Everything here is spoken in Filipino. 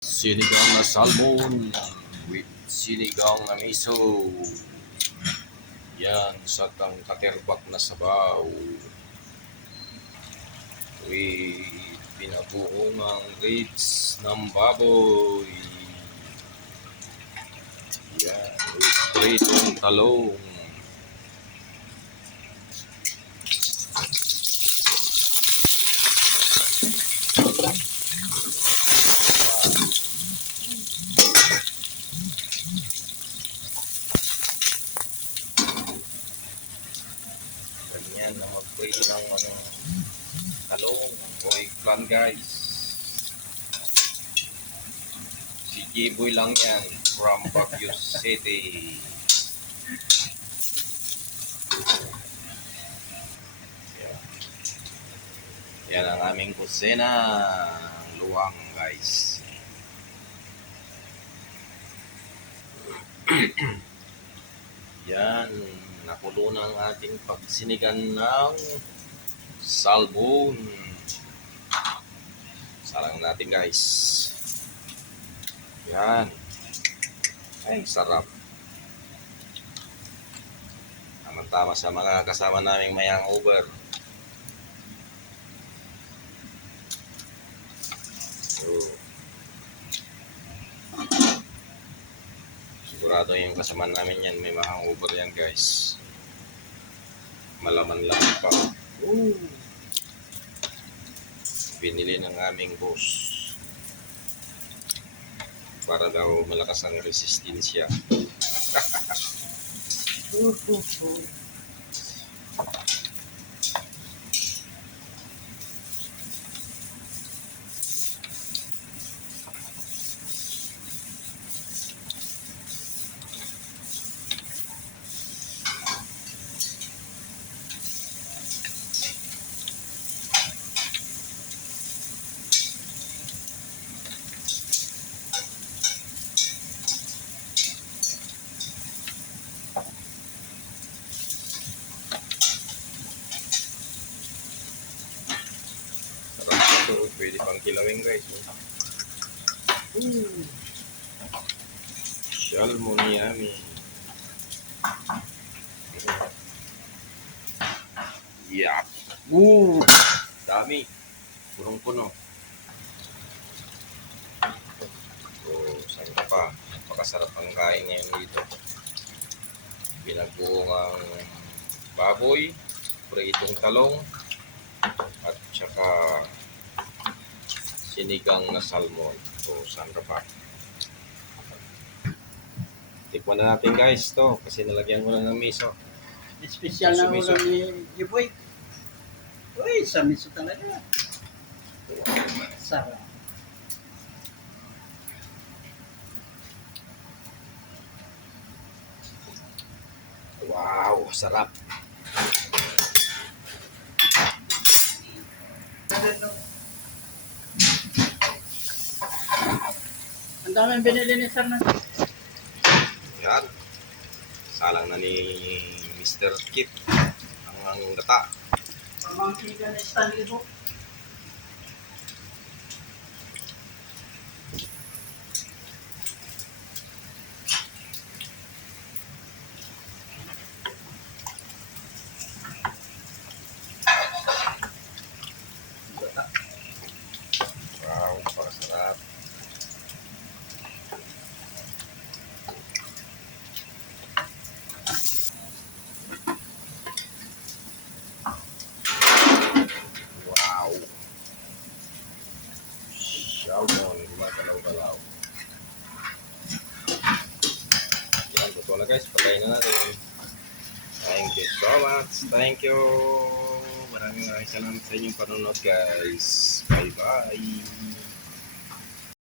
Sinigang na salmon with sinigang na miso. Yan, sa katerbak na sabaw. With pinabuhungang ribs ng baboy. Yan, with pritong talong. Ganyan na mag-prito ng talong, o eggplant guys. Si J-Boy lang yan from Baguio City. Yan ang aming kusina, luwang guys. Yan, nakulo ng ating pagsinigan ng salmon. Salang natin guys. Yan. Ay, sarap. Tama-tama sa mga kasama naming may hangover. So, sigurado yung kasama namin yan, may ma-hangover yan guys. Malaman lang pa. Binili ng aming boss para daw malakas ang resistensya. So, pwede pang kilawin guys. Salmon yummy. Yeah. Dami. Punong-puno. So, saan ka pa? Napakasarap ang kain ngayon dito. Pinagbuong ang baboy, pritong talong, at saka sinigang na salmon. So, saan ka pa? Tikman na natin guys to kasi nalagyan ko na ng miso. Espesyal na ulam ni Jiboy. Uy, sa miso talaga. Sarap. Wow, sarap. Ang daming binili ni Sir na. Yan. Salang na ni Mr. Kip ang gata. Pamangkigan na Stanley Book. Wow, napakasarap. Wow. Salmon, gumagalaw-galaw. Yan, totoo na guys. Pagkain na natin. Thank you so much. Thank you. Maraming salamat sa inyong panonood guys. Bye-bye.